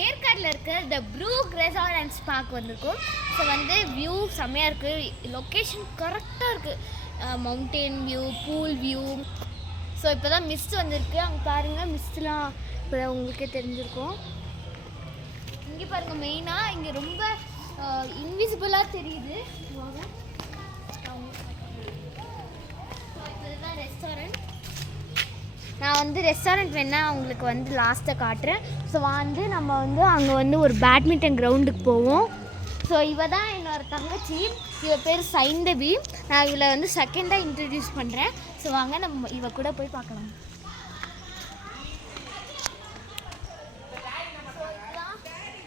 ஏற்காடில் இருக்க the blue resort and ஸ்பாக்கு வந்திருக்கும். So வந்து வியூ செம்மையாக இருக்குது, லொக்கேஷன் கரெக்டாக இருக்குது, mountain view, pool view. So இப்போ தான் மிஸ்ட் வந்திருக்கு, அங்கே பாருங்கள் மிஸ்ட்லாம் இப்போ உங்களுக்கே தெரிஞ்சிருக்கும். இங்கே பாருங்கள், மெயினாக இங்கே ரொம்ப இன்விசிபிளாக தெரியுது. இதுதான் ரெஸ்டாரண்ட். நான் வந்து ரெஸ்டாரண்ட் வேணால் உங்களுக்கு வந்து லாஸ்ட்டாக காட்டுறேன். ஸோ வந்து நம்ம வந்து அங்கே வந்து ஒரு பேட்மிண்டன் கிரவுண்டுக்கு போவோம். ஸோ இவ தான் என்னோடய தங்கச்சி, இவ பேர் சைந்தவி. நான் இவளை வந்து செகண்டாக இன்ட்ரடியூஸ் பண்ணுறேன். ஸோ வாங்க நம்ம இவ கூட போய் பார்க்கலாம்.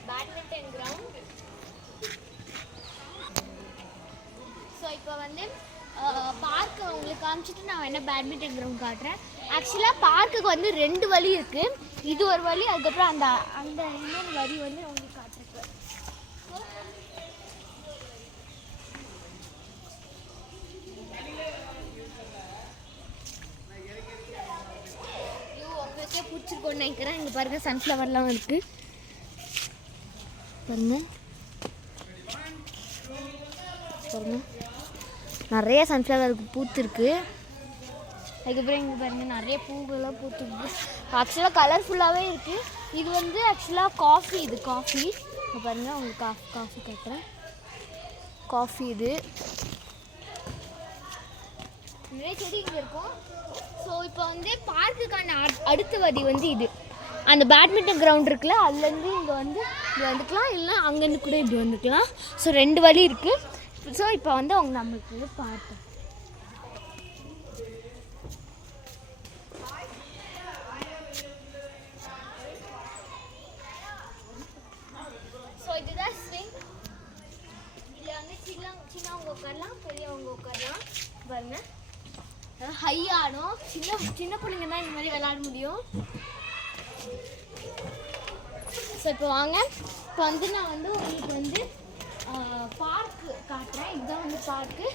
Badminton ground. ஸோ இப்போ வந்து பார்க்கு உங்களுக்கு காமிச்சிட்டு நான் என்ன பேட்மிண்டன் கிரவுண்ட் காட்டுறேன். ஆக்சுவலாக பார்க்குக்கு வந்து 2 வழி இருக்குது. இது ஒரு வழி, அதுக்கப்புறம் அந்த அந்த இன்னொரு வழி வந்து உங்களுக்கு காட்டுறேன். உங்களுக்கே பிடிச்சிருக்கோன்னு நினைக்கிறேன். இங்கே பாருங்கள், சன்ஃப்ளவர்லாம் இருக்குது பாருங்கள் பாருங்கள், நிறைய சன்ஃப்ளவர் பூத்துருக்கு. அதுக்கப்புறம் இங்கே பாருங்கள், நிறைய பூக்கள்லாம் பூத்துருக்கு. ஆக்சுவலாக கலர்ஃபுல்லாகவே இருக்குது. இது வந்து ஆக்சுவலாக காஃபி, இது காஃபி. இங்கே பாருங்கள், உங்களுக்கு காஃபி கேட்குறேன். காஃபி இது நிறைய செடி இங்கே இருக்கும். ஸோ இப்போ வந்து பார்க்குக்கான அடுத்த வழி வந்து இது. அந்த பேட்மிண்டன் கிரவுண்ட் இருக்குல்ல, அதுலேருந்து இங்கே வந்துக்கலாம், இல்லைன்னா அங்கேருந்து கூட இப்படி வந்துக்கலாம். ஸோ 2 வழி இருக்குது. ஸோ இப்போ வந்து அவங்க நம்மளுக்கு பார்த்தோம். ஸோ இதுதான் ஸ்விங். இதில் வந்து சின்னவங்க உட்காரலாம், பெரியவங்க உட்காரலாம். பாருங்க, ஹை ஆடும். சின்ன பிள்ளைங்க தான் இந்த மாதிரி விளையாட முடியும். ஸோ இப்போ வாங்க, இப்போ வந்து நான் வந்து உங்களுக்கு வந்து பார்க்கு காட்டுறேன். இதுதான் வந்து பார்க்கு.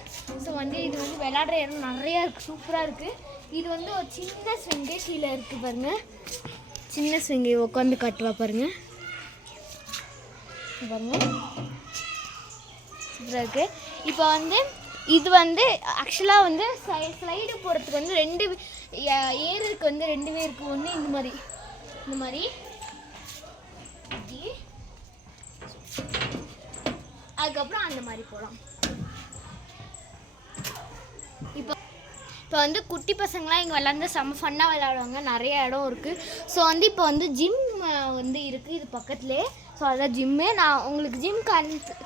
ஸோ வந்து இது வந்து விளையாடுற இடம் நிறையா இருக்குது, சூப்பராக இருக்குது. இது வந்து ஒரு சின்ன ஸ்விங்கே கீழே இருக்குது பாருங்கள், சின்ன ஸ்விங்கை உட்காந்து காட்டுவா பாருங்கள் பாருங்கள், சூப்பராக இருக்குது. இப்போ வந்து இது வந்து ஆக்சுவலாக வந்து ஸ்லைடு போகிறதுக்கு வந்து 2 ஏருக்கு வந்து 2 இருக்குது. ஒன்று இந்த மாதிரி அதுக்கப்புறம் அந்த மாதிரி போகலாம். இப்போ வந்து குட்டி பசங்களாம் இங்கே விளாண்டு செம்ம ஃபன்னாக விளையாடுவாங்க, நிறைய இடம் இருக்குது. ஸோ வந்து இப்போ வந்து ஜிம் வந்து இருக்குது இது பக்கத்துலேயே. ஸோ அதான் ஜிம்மு. நான் உங்களுக்கு ஜிம்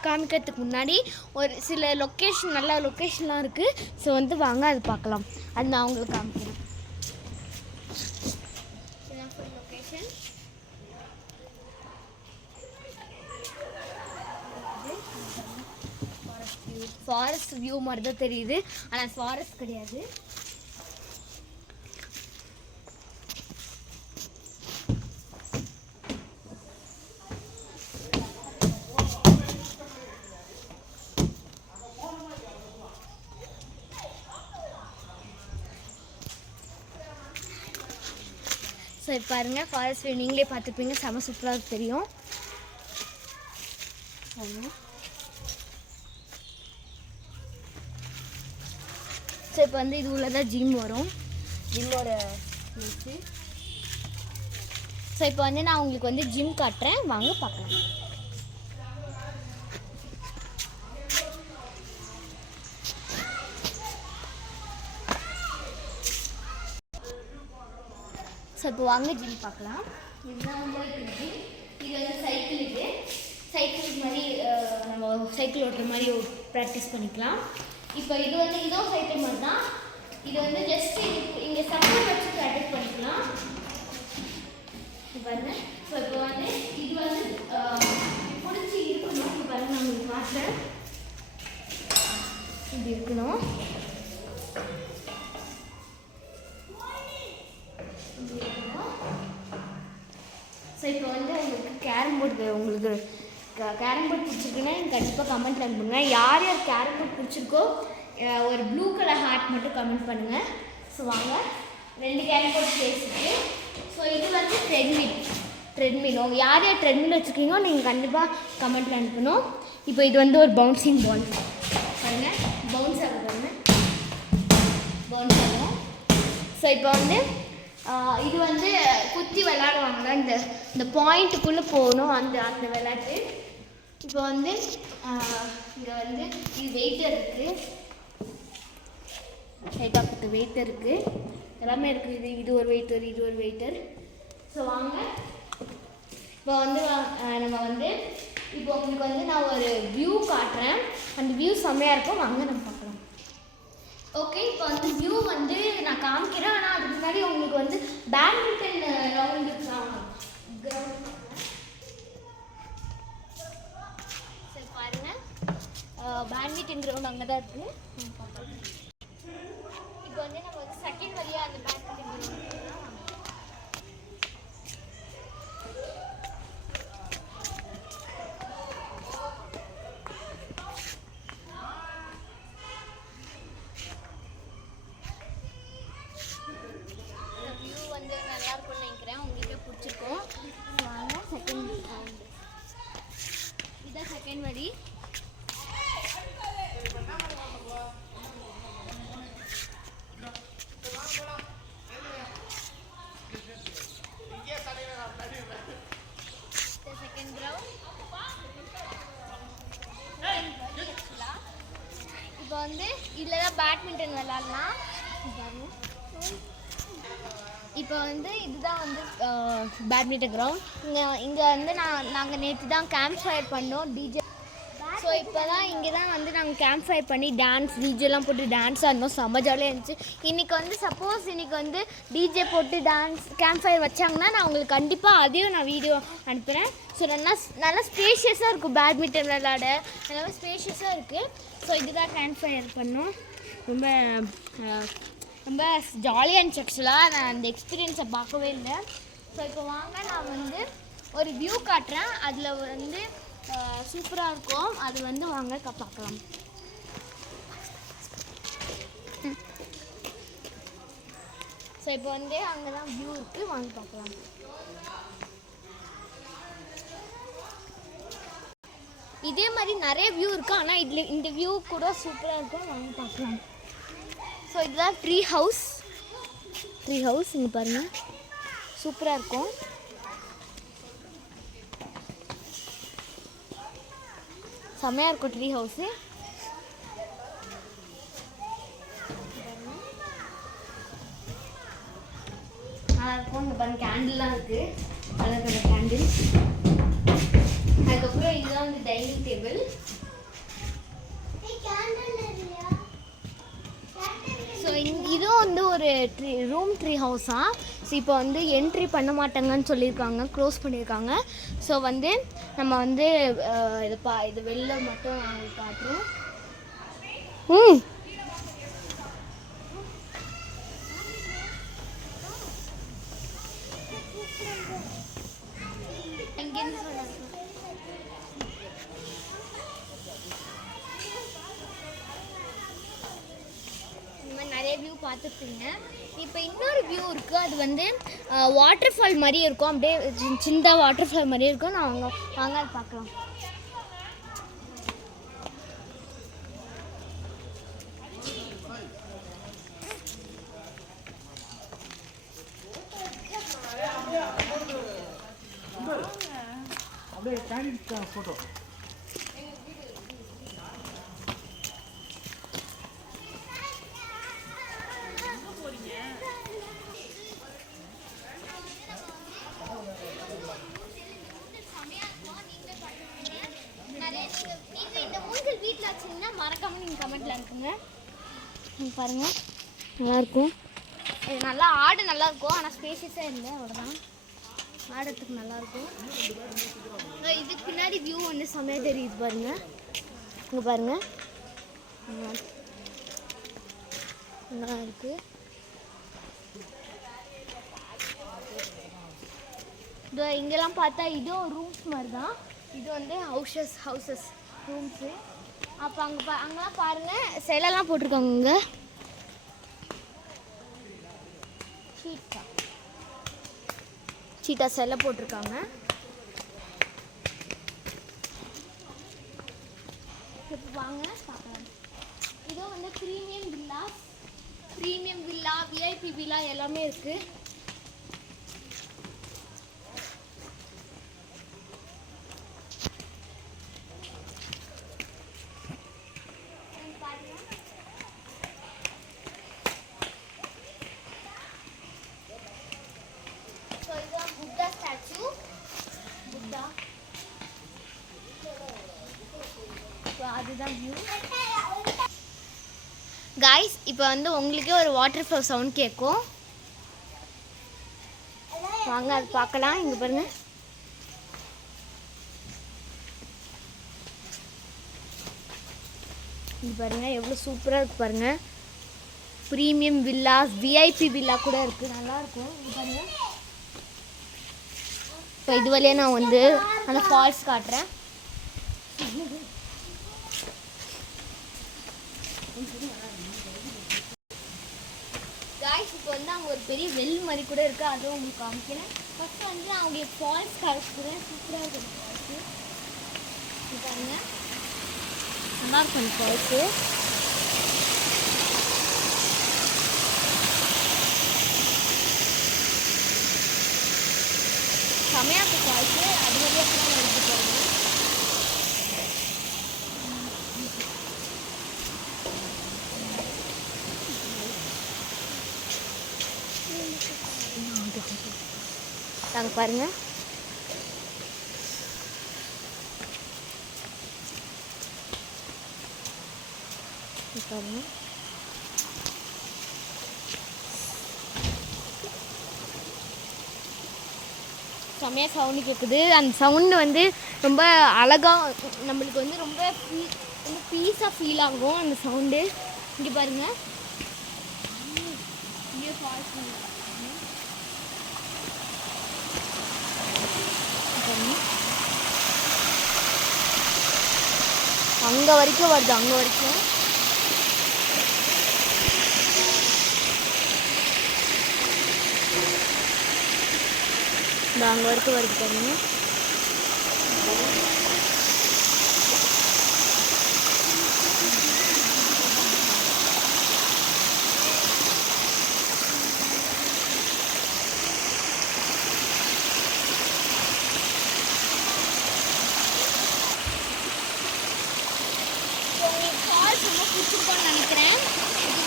காமிக்கிறதுக்கு முன்னாடி ஒரு சில லொக்கேஷன், நல்ல லொக்கேஷன்லாம் இருக்குது. ஸோ வந்து வாங்க அது பார்க்கலாம். அது நான் உங்களுக்கு காமிக்கிறேன். லொக்கேஷன் ஃபாரஸ்ட் வியூ மாதிரி தான் தெரியுது, ஆனால் ஃபாரஸ்ட் கிடையாது. ஸோ இப்போ பாருங்கள், ஃபாரஸ்ட் வியூ நீங்களே பார்த்துப்பீங்க, செம சூப்பராக தெரியும். ஸோ இப்போ வந்து இது உள்ள தான் ஜிம் வரும், ஜிம்மோட பிளேஸு. ஸோ இப்போ வந்து நான் உங்களுக்கு வந்து ஜிம் காட்டுறேன், வாங்க பார்க்கலாம். ஸோ இப்போ வாங்க ஜிம் பார்க்கலாம். இதுதான் வந்து ஜிம். இது வந்து சைக்கிள் மாதிரி நம்ம சைக்கிள் ஓட்டுற மாதிரி ப்ராக்டிஸ் பண்ணிக்கலாம். இப்போ இது வந்து இதுவும் சைக்கிள் மாதிரி தான். இது வந்து ஜஸ்ட் இங்கே சப்போர்ட் வச்சு ப்ராக்டிஸ் பண்ணிக்கலாம். பாருங்க. ஸோ இப்போ வந்து இது வந்து பிடிச்சி இருக்கணும். இப்போ பாருங்க, நான் உங்களுக்கு காட்டுறேன். இப்படி இருக்கணும். ஸோ இப்போ வந்து உங்களுக்கு கேரம் போர்டு பிடிச்சிருக்குன்னா எனக்கு கண்டிப்பாக கமெண்ட்டில் அனுப்புங்க. யார் யார் கேரம் போர்டு பிடிச்சிருக்கோ ஒரு ப்ளூ கலர் ஹார்ட் மட்டும் கமெண்ட் பண்ணுங்கள். ஸோ வாங்க, 2 கேரம் போர்டு பேசிட்டு. ஸோ இது வந்து ட்ரெட்மில். ட்ரெட்மில். உங்கள் யார் யார் ட்ரெட்மில் வச்சுருக்கீங்களோ நீங்கள் கண்டிப்பாக கமெண்ட்டில் அனுப்பணும். இப்போ இது வந்து ஒரு பவுன்சிங் பால் பாருங்கள், பவுன்ஸ் ஆகும் பாருங்கள், பவுன்ஸ் ஆகும். ஸோ இப்போ வந்து இது வந்து குத்தி விளையாடுவாங்க, இந்த பாயிண்ட்டுக்குள்ளே போகணும் அந்த அந்த விளையாட்டு. இப்போ வந்து இங்கே வந்து இது வெயிட்டர் இருக்குது, லைட்டாக பத்து வெயிட்டர் இருக்குது, எல்லாமே இருக்குது. இது ஒரு வெயிட்டர், இது ஒரு வெயிட்டர். ஸோ வாங்க இப்போ வந்து நம்ம வந்து இப்போ உங்களுக்கு வந்து நான் ஒரு வியூ காட்டுறேன், அந்த வியூ செம்மையாக இருக்கும், வாங்க நம்ம பார்க்கலாம். ஓகே, இப்போ வந்து வியூ வந்து நான் காமிக்கிறேன், ஆனால் அதுக்கு முன்னாடி உங்களுக்கு வந்து பேட்மிண்டன் கிரவுண்டு சரி பாருங்கள், பேட்மிண்டன் கிரவுண்ட் அங்கே தான் இருக்குது. இப்போ வந்து நம்ம வந்து செகண்ட் வழியாக அந்த பேட்மிண்டன் கிரவுண்ட் பிடிச்சிருக்கோம். வாங்க செகண்ட் ரவுண்டு, இதுதான் செகண்ட் வழி. செகண்ட் ரவுண்ட் இப்போ வந்து இதில் தான் பேட்மிண்டன் விளாட்லாம். இப்போ வந்து இதுதான் வந்து பேட்மிண்டன் கிரவுண்ட். இங்கே வந்து நாங்கள் நேற்று தான் கேம்ப் ஃபயர் பண்ணோம் டிஜே. ஸோ இப்போ தான் இங்கே தான் வந்து நாங்கள் கேம்ப் ஃபயர் பண்ணி டான்ஸ் டிஜேலாம் போட்டு டான்ஸ் ஆடினோம், செம்ம ஜாலியாக இருந்துச்சு. இன்றைக்கி வந்து சப்போஸ் இன்றைக்கி வந்து டிஜே போட்டு டான்ஸ் கேம்ப் ஃபயர் வச்சாங்கன்னா நான் உங்களுக்கு கண்டிப்பாக அதையும் நான் வீடியோ அனுப்புகிறேன். ஸோ நல்லா ஸ்பேஷியஸாக இருக்கும், பேட்மிண்டன் விளையாட நல்லா ஸ்பேஷியஸாக இருக்குது. ஸோ இதுதான் கேம்ப் ஃபயர் பண்ணோம், ரொம்ப ரொம்ப ஜாலியாக இருந்துச்சு. ஆக்சுவலாக நான் அந்த எக்ஸ்பீரியன்ஸை பார்க்கவே இல்லை. ஸோ இப்போ வாங்க நான் வந்து ஒரு வியூ காட்டுறேன், அதில் வந்து சூப்பராக இருக்கும், அது வந்து வாங்க பார்க்கலாம். ஸோ இப்போ வந்து அங்கே தான் வியூ இருக்குது, வாங்க பார்க்கலாம். இதே மாதிரி நிறைய வியூ இருக்குது, ஆனால் இதில் இந்த வியூ கூட சூப்பராக இருக்கும், வாங்க பார்க்கலாம். ஸோ இதுதான் ட்ரீ ஹவுஸ் இங்கே பாருங்கள், சூப்பராக இருக்கும். செம்மையாக இருக்கும் ட்ரீ ஹவுஸு. நல்லாயிருக்கும். இங்கே பாருங்கள் கேண்டில்லாம் இருக்குது, அழகான கேண்டில். அதுக்கப்புறம் இதுதான் வந்து டைனிங் டேபிள். ஸோ இதுவும் வந்து ஒரு ட்ரீ ஹவுஸா. ஸோ இப்போ வந்து என்ட்ரி பண்ண மாட்டாங்கன்னு சொல்லியிருக்காங்க, க்ளோஸ் பண்ணியிருக்காங்க. ஸோ வந்து நம்ம வந்து இது வெளில மட்டும் அவங்களுக்கு காட்டுறோம். நிறைய வியூ பார்த்துருப்பீங்க. இப்போ இன்னொரு வியூ இருக்குது, அது வந்து வாட்டர் ஃபால் மாதிரி இருக்கும், அப்படியே சின்ன வாட்டர் ஃபால் மாதிரியே இருக்கும். நான் வாங்க அது பார்க்கலாம். ஃபோட்டோ வீட்டில் வச்சிங்கன்னா மறக்காமல் நீங்கள் கமெண்ட்டில் இருக்குங்க. பாருங்கள் நல்லாயிருக்கும், இது நல்லா நல்லாயிருக்கும், ஆனால் ஸ்பேஷியஸாக இல்லை, அவ்வளோதான். ஆடுறதுக்கு நல்லாயிருக்கும். இதுக்கு பின்னாடி வியூ வந்து செம்மையாக தெரியுது பாருங்கள், இங்கே பாருங்கள் நல்லா இருக்குது. இதோ இங்கெல்லாம் பார்த்தா இதுவும் ரூம்ஸ் மாதிரி தான், இது வந்து ஹவுசஸ் ரூம்ஸு. அப்போ அங்கெல்லாம் பாருங்கள் சிலைலாம் போட்டிருக்காங்க, இங்கே ஷீட் தான். சீட்டா செல்ல போட்டிருக்காங்க. வாங்க பார்க்கலாம். இதோ வந்து ப்ரீமியம் வில்லா விஐபி வில்லா எல்லாமே இருக்குது. புத்தா ஸ்டாச்சு, புத்தா, அதுதான் வியூ. கைஸ் இப்போ வந்து உங்களுக்கே ஒரு வாட்டர் ஃப்ளோ சவுண்ட் கேட்கும். வாங்க அது பார்க்கலாம். இங்கே பாருங்க. இங்கே பாருங்க எவ்வளோ சூப்பராக இருக்குது பாருங்க. ப்ரீமியம் வில்லாஸ் விஐபி வில்லா கூட இருக்குது, நல்லாயிருக்கும். இங்கே பாருங்க. இப்போ இது வழியாக நான் வந்து அந்த ஃபால்ஸ் காட்டுறேன். காய்ஸ் இப்போ வந்து அங்கே ஒரு பெரிய வெல் மாதிரி கூட இருக்குது, அதுவும் உங்களுக்கு காமிக்கிறேன். ஃபஸ்ட்டு வந்து அவங்களுக்கு ஃபால்ஸ் காமிக்கிறேன். சூப்பராக இருக்குது ஃபால்ஸு. இது பாருங்க நல்லாயிருக்கும் அந்த ஃபால்ஸு. செமையாக இருக்குது ஃபால்ஸு. அது வழியாக கூட வருது பாருங்க. அங்கே பாருங்க. பாருங்க செம்மையாக சவுண்டு கேட்குது. அந்த சவுண்டு வந்து ரொம்ப அழகாக நம்மளுக்கு வந்து ரொம்ப பீஸாக ஃபீல் ஆகும் அந்த சவுண்டு. இங்கே பாருங்கள். இங்கே ஃபால்ஸ் அங்கே வரைக்கும் வருது, அங்கே வரைக்கும். இந்த அங்கே வரைக்கும் வருது பாருங்க. ரொம்ப பிடிச்சிருக்கோன்னு நினைக்கிறேன்.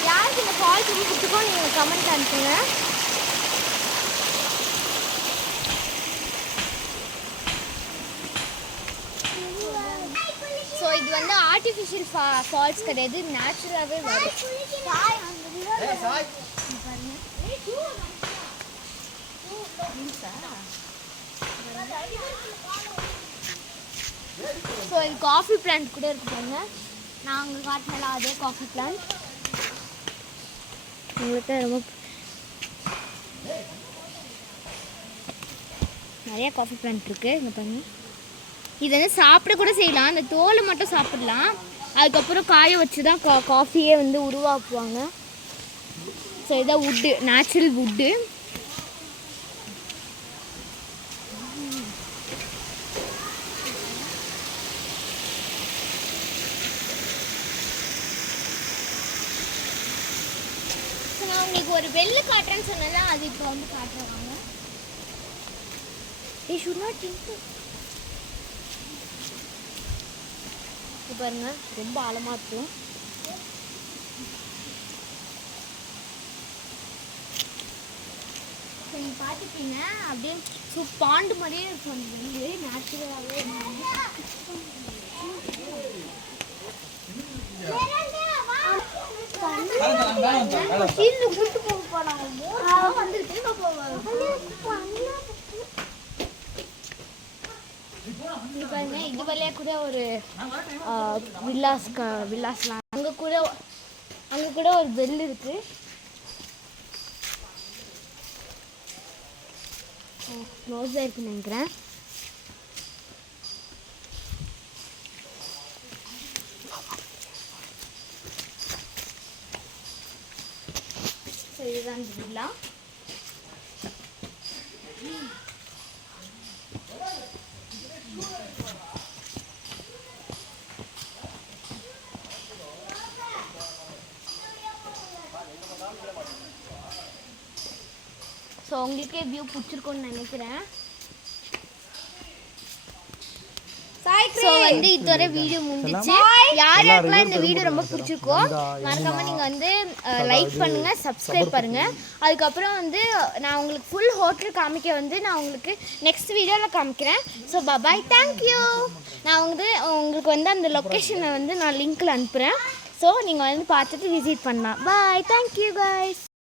யாருக்கு இந்த ஃபால்ஸ் ரொம்ப பிடிச்சிருக்கோ நீங்கள் கமெண்ட் அனுப்புங்க. ஸோ இது வந்து ஆர்டிஃபிஷியல் ஃபால்ஸ் கிடையாது, நேச்சுரலாகவே வரும். ஸோ இது காஃபி பிளான்ட் கூட இருக்கு பாருங்க. நாங்கள் காட்டினால அதே காஃபி பிளான்ட் உங்களுக்கு ரொம்ப நிறைய காஃபி பிளான்ட் இருக்குது. இங்கே பாருங்க. இது வந்து சாப்பிட கூட செய்யலாம், அந்த தோலை மட்டும் சாப்பிடலாம். அதுக்கப்புறம் காய வச்சு தான் காஃபியே வந்து உருவாக்குவாங்க. ஸோ இதான் வுட்டு, நேச்சுரல் வுட்டு. நான் உங்களுக்கு ஒரு வெள்ளை காட்டுறேன்னு சொன்னேன்னா அது இப்போ வந்து காட்டுறாங்க. பாருங்க ரொம்ப ஆழமா இருக்கும். நீங்க பார்த்துப்பீங்க அப்படியே பாண்டு மாதிரியே இருக்கும். அந்த வெள்ளி நேச்சுரலாகவே பாருங்க. இது வழியா கூட ஒரு வில்லாஸ்லாம் அங்கே கூட ஒரு பெல் இருக்கு. க்ளோஸாக இருக்குன்னு நினைக்கிறேன். ஸோ இதுதான் இந்த வில்லா. ஸோ உங்களுக்கே வியூ பிடிச்சிருக்கும்னு நினைக்கிறேன். ஸோ வந்து இதுவரை வீடியோ முடிஞ்சிச்சு. யாருக்கெல்லாம் இந்த வீடியோ ரொம்ப பிடிச்சிருக்கோ மறக்காம நீங்கள் வந்து லைக் பண்ணுங்கள், சப்ஸ்கிரைப் பண்ணுங்கள். அதுக்கப்புறம் வந்து நான் உங்களுக்கு ஃபுல் ஹோட்டல் காமிக்க வந்து நான் உங்களுக்கு நெக்ஸ்ட் வீடியோவில் காமிக்கிறேன். So bye, thank you. நான் வந்து உங்களுக்கு வந்து அந்த லொக்கேஷனை வந்து நான் லிங்க்கில் அனுப்புகிறேன். ஸோ நீங்கள் வந்து பார்த்துட்டு விசிட் பண்ணலாம். பாய், தேங்க்யூ கைஸ்.